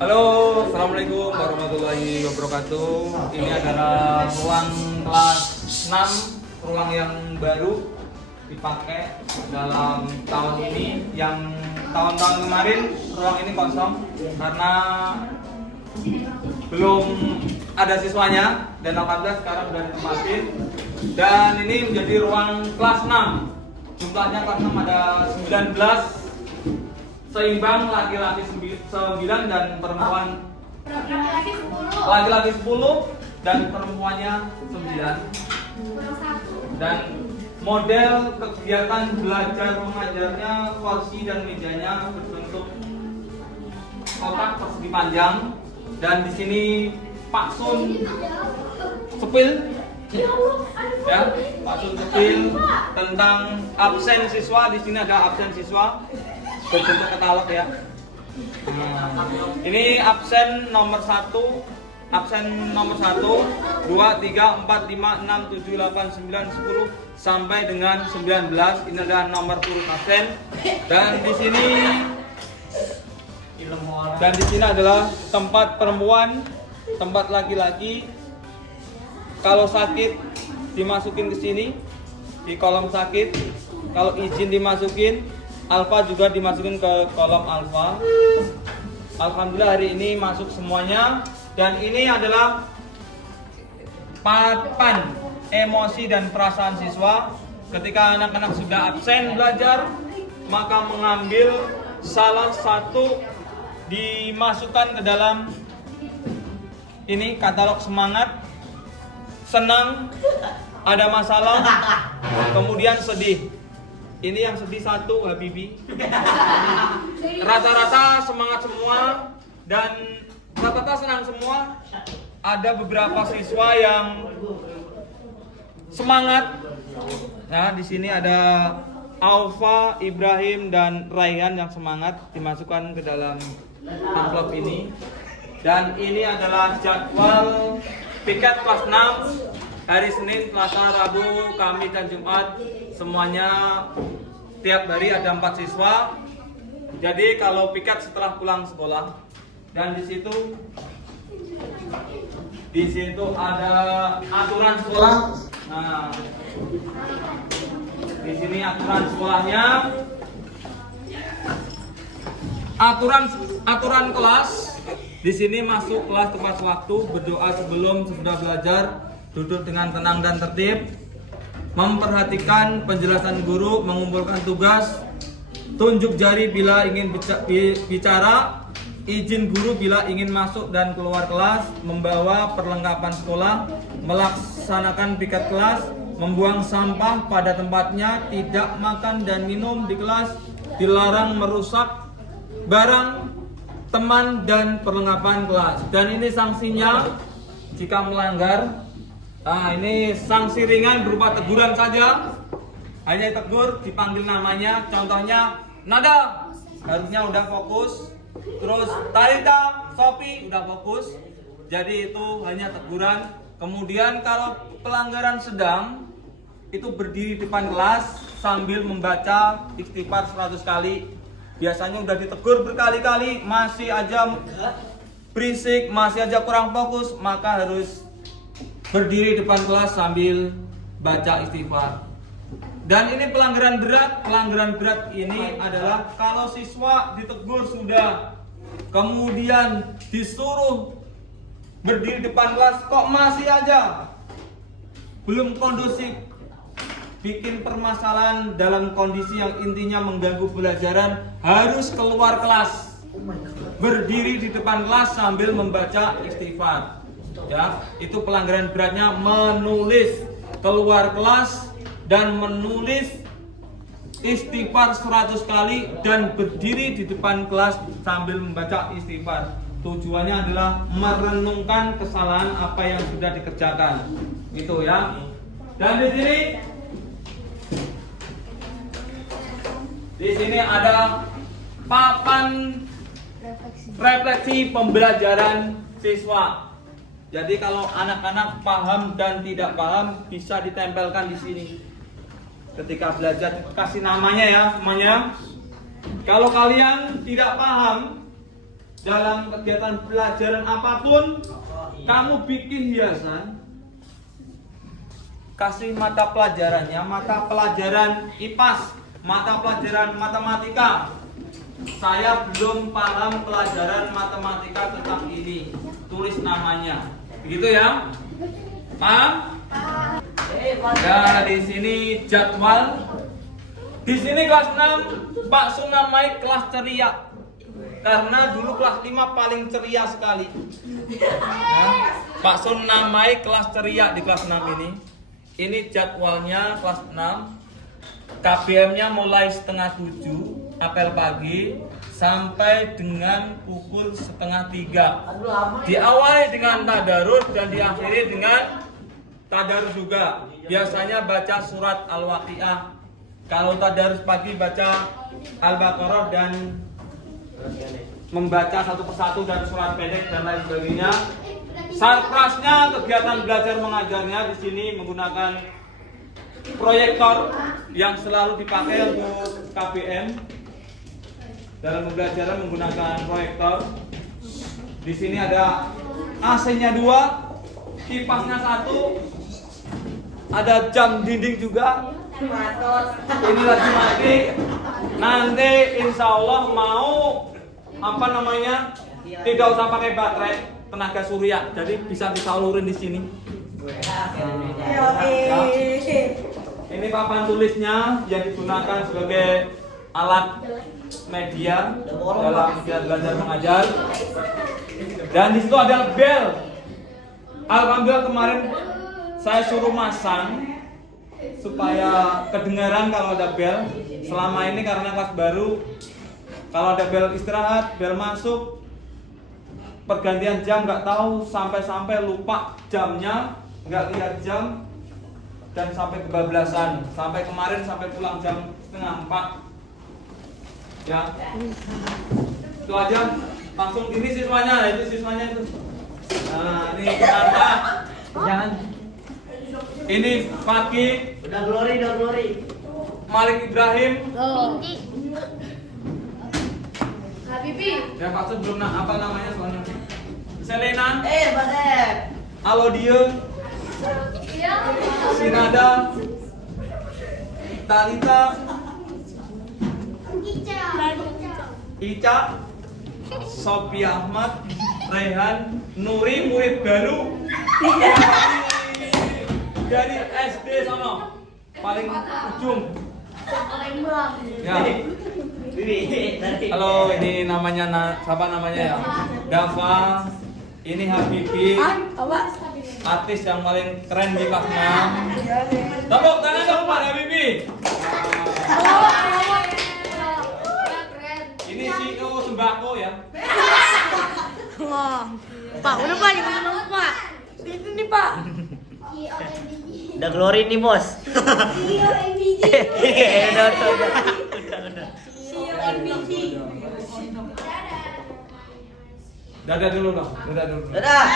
Halo, assalamualaikum warahmatullahi wabarakatuh. Ini adalah ruang kelas 6, ruang yang baru dipakai dalam tahun ini. Yang tahun-tahun kemarin ruang ini kosong karena belum ada siswanya, dan alhamdulillah sekarang sudah ditempatin. Dan ini menjadi ruang kelas 6. Jumlahnya kelas 6 ada 19, seimbang, laki-laki 9 dan perempuan laki-laki 10 dan perempuannya 9. Dan model kegiatan belajar mengajarnya, kursi dan mejanya berbentuk kotak persegi panjang. Dan di sini Pak Sun sepil ya, Pak Sun sepil tentang absen siswa. Di sini ada absen siswa berbentuk katalog ya. Ini absen nomor 1, 2, 3, 4, 5, 6, 7, 8, 9, 10 sampai dengan 19. Ini adalah nomor urut absen. Dan di sini adalah tempat perempuan, tempat laki-laki. Kalau sakit dimasukin ke sini di kolom sakit. Kalau izin dimasukin, alfa juga dimasukin ke kolom alfa. Alhamdulillah hari ini masuk semuanya. Dan ini adalah papan emosi dan perasaan siswa. Ketika anak-anak sudah absen belajar, maka mengambil salah satu, dimasukkan ke dalam ini katalog semangat, senang, ada masalah, kemudian sedih. Ini yang sedih 1, Habibi. Rata-rata semangat semua dan rata-rata senang semua. Ada beberapa siswa yang semangat. Nah, di sini ada Alfa, Ibrahim dan Raihan yang semangat, dimasukkan ke dalam amplop ini. Dan ini adalah jadwal piket kelas 6 hari Senin, Selasa, Rabu, Kamis dan Jumat. Semuanya tiap hari ada 4 siswa. Jadi kalau piket setelah pulang sekolah. Dan di situ ada aturan sekolah. Nah, di sini aturan sekolahnya. Aturan kelas. Di sini masuk kelas tepat waktu, berdoa sebelum sesudah belajar, duduk dengan tenang dan tertib, memperhatikan penjelasan guru, mengumpulkan tugas, tunjuk jari bila ingin bicara, izin guru bila ingin masuk dan keluar kelas, membawa perlengkapan sekolah, melaksanakan piket kelas, membuang sampah pada tempatnya, tidak makan dan minum di kelas, dilarang merusak barang teman dan perlengkapan kelas. Dan ini sanksinya jika melanggar. Nah, ini sanksi ringan berupa teguran saja. Hanya tegur, dipanggil namanya. Contohnya Nada, harusnya udah fokus. Terus Talita, Sopi udah fokus. Jadi itu hanya teguran. Kemudian kalau pelanggaran sedang, itu berdiri di depan kelas sambil membaca istighfar 100 kali. Biasanya udah ditegur berkali-kali, masih aja berisik, masih aja kurang fokus, maka harus berdiri depan kelas sambil baca istighfar. Dan ini pelanggaran berat. Pelanggaran berat ini adalah kalau siswa ditegur sudah, kemudian disuruh berdiri depan kelas kok masih aja belum kondusif, bikin permasalahan dalam kondisi yang intinya mengganggu pelajaran, harus keluar kelas, berdiri di depan kelas sambil membaca istighfar. Ya, itu pelanggaran beratnya, menulis keluar kelas dan menulis istighfar 100 kali dan berdiri di depan kelas sambil membaca istighfar. Tujuannya adalah merenungkan kesalahan apa yang sudah dikerjakan. Itu ya. Dan di sini ada papan refleksi pembelajaran siswa. Jadi kalau anak-anak paham dan tidak paham bisa ditempelkan di sini. Ketika belajar kasih namanya ya semuanya. Kalau kalian tidak paham, dalam kegiatan pelajaran apapun, kamu bikin hiasan, kasih mata pelajarannya, mata pelajaran IPAS, mata pelajaran matematika. Saya belum paham pelajaran matematika tentang ini. Tulis namanya. Begitu ya? Paham? Ya, di sini jadwal. Di sini kelas 6 Pak Sunamai kelas ceria. Karena dulu kelas 5 paling ceria sekali. Ya, Pak Sunamai kelas ceria di kelas 6 ini. Ini jadwalnya kelas 6. KBM-nya mulai setengah 7 apel pagi sampai dengan pukul setengah 3. Diawali dengan tadarus dan diakhiri dengan tadarus juga. Biasanya baca surat Al-Waqiah. Kalau tadarus pagi baca Al-Baqarah dan membaca satu persatu dan surat pendek dan lain sebagainya. Sarprasnya kegiatan belajar mengajarnya di sini menggunakan proyektor yang selalu dipakai untuk KBM. Dalam pembelajaran menggunakan proyektor. Di sini ada AC-nya 2, kipasnya 1, ada jam dinding juga. Ini lagi mati. Nanti insya Allah mau tidak usah pakai baterai tenaga surya, jadi bisa disalurin di sini. Ya. Ini papan tulisnya yang digunakan sebagai alat media dalam kegiatan belajar mengajar. Dan di situ ada bel. Alhamdulillah kemarin saya suruh masang supaya kedengaran kalau ada bel. Selama ini karena kelas baru, kalau ada bel istirahat, bel masuk, pergantian jam nggak tahu, sampai lupa jamnya, nggak lihat jam, dan sampai kebablasan. Sampai kemarin sampai pulang jam 3:30. Ya, itu aja. Langsung ini siswanya, itu siswanya itu. Nah, ini Kunanta. Jangan. Ini Fakih. Udah glory. Malik Ibrahim. Habibi. Ya Pak belum apa namanya soalnya. Selena. Badet. Alodia. Sinada. Talita. Ica. Sophia Ahmad. Rehan. Nuri murid baru. Dari SD sono. Paling ujung. Ya. Halo, ini namanya siapa namanya ya? Dava. Ini Habibi. Artis yang paling keren di kelas 6. Tepuk tangan dong Pak Habibi. Ini CEO sembako ya. Wah, Pak, udah Pak, jangan ngomong Pak. Ini nih Pak. Udah glory nih bos. Dadah dulu dong. Dadah dulu. Dadah.